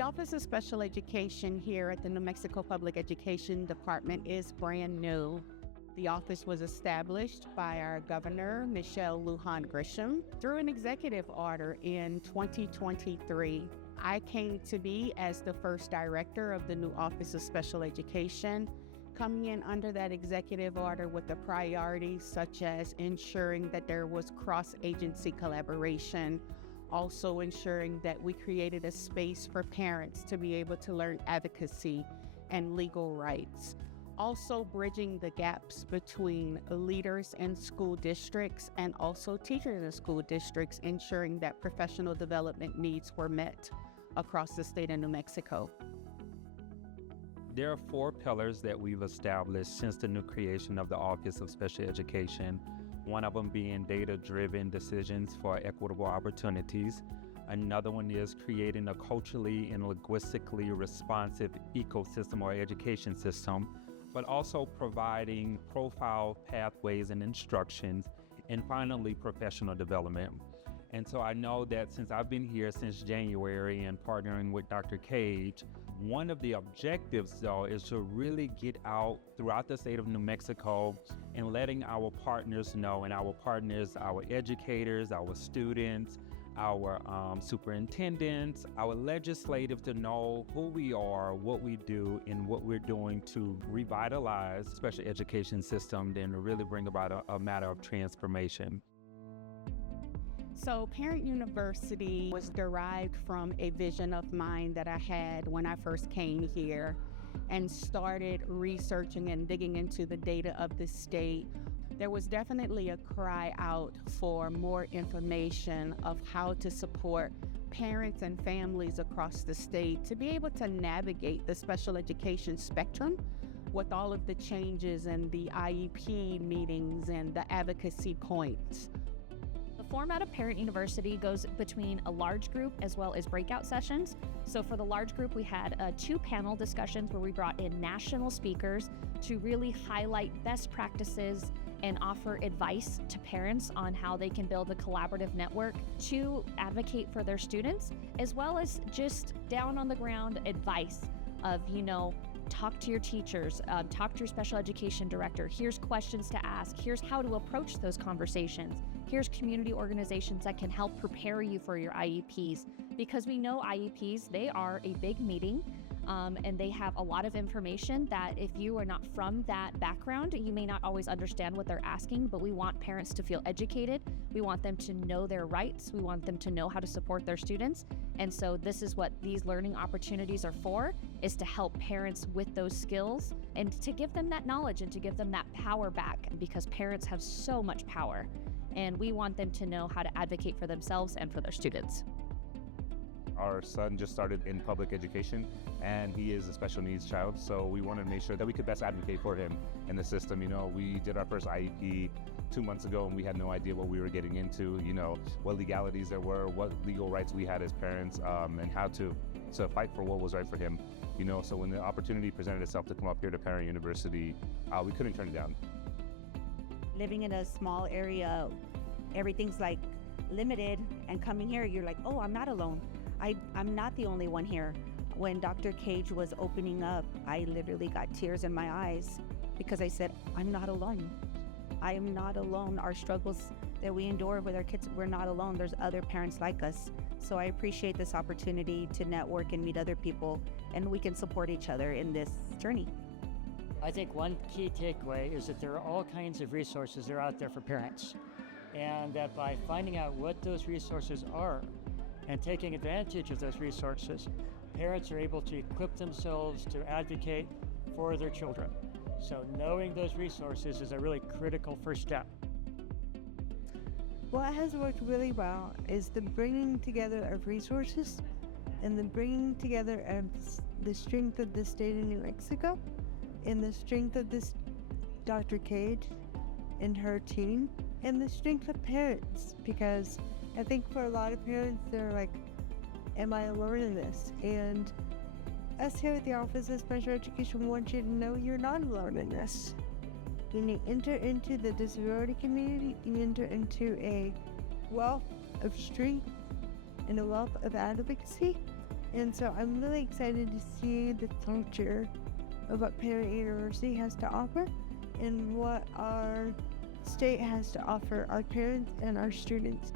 The Office of Special Education here at the New Mexico Public Education Department is brand new. The office was established by our governor, Michelle Lujan Grisham, through an executive order in 2023. I came to be as the first director of the new Office of Special Education, coming in under that executive order with the priorities such as ensuring that there was cross-agency collaboration, also ensuring that we created a space for parents to be able to learn advocacy and legal rights. Also bridging the gaps between leaders in school districts and also teachers in school districts, ensuring that professional development needs were met across the state of New Mexico. There are 4 pillars that we've established since the new creation of the Office of Special Education. One of them being data-driven decisions for equitable opportunities. Another one is creating a culturally and linguistically responsive ecosystem or education system, but also providing profile pathways and instructions, and finally, professional development. And so I know that since I've been here since January and partnering with Dr. Cage, one of the objectives, though, is to really get out throughout the state of New Mexico and letting our partners know, and our partners, our educators, our students, our superintendents, our legislative, to know who we are, what we do, and what we're doing to revitalize the special education system and really bring about a matter of transformation. So Parent University was derived from a vision of mine that I had when I first came here and started researching and digging into the data of the state. There was definitely a cry out for more information of how to support parents and families across the state to be able to navigate the special education spectrum with all of the changes and the IEP meetings and the advocacy points. The format of Parent University goes between a large group as well as breakout sessions. So for the large group, we had 2 panel discussions where we brought in national speakers to really highlight best practices and offer advice to parents on how they can build a collaborative network to advocate for their students, as well as just down on the ground advice of, talk to your teachers, talk to your special education director. Here's questions to ask. Here's how to approach those conversations. Here's community organizations that can help prepare you for your IEPs. Because we know IEPs, they are a big meeting, and they have a lot of information that if you are not from that background, you may not always understand what they're asking, but we want parents to feel educated. We want them to know their rights. We want them to know how to support their students. And so this is what these learning opportunities are for, is to help parents with those skills and to give them that knowledge and to give them that power back, because parents have so much power. And we want them to know how to advocate for themselves and for their students. Our son just started in public education, and he is a special needs child, so we wanted to make sure that we could best advocate for him in the system. We did our first IEP 2 months ago, and we had no idea what we were getting into, what legalities there were, what legal rights we had as parents, and how to fight for what was right for him. So when the opportunity presented itself to come up here to Parent University, we couldn't turn it down. Living in a small area, everything's like limited, and coming here, you're like, oh, I'm not alone. I'm not the only one here. When Dr. Cage was opening up, I literally got tears in my eyes because I said, I'm not alone. I am not alone. Our struggles that we endure with our kids, we're not alone. There's other parents like us. So I appreciate this opportunity to network and meet other people, and we can support each other in this journey. I think one key takeaway is that there are all kinds of resources that are out there for parents, and that by finding out what those resources are and taking advantage of those resources, parents are able to equip themselves to advocate for their children. So knowing those resources is a really critical first step. What has worked really well is the bringing together of resources and the bringing together of the strength of the state of New Mexico and the strength of this Dr. Cage and her team and the strength of parents, because I think for a lot of parents, they're like, am I alone in this? And us here at the Office of Special Education want you to know you're not alone in this. When you enter into the disability community, you enter into a wealth of strength and a wealth of advocacy And so I'm really excited to see the culture of what Parent University has to offer and what our state has to offer our parents and our students.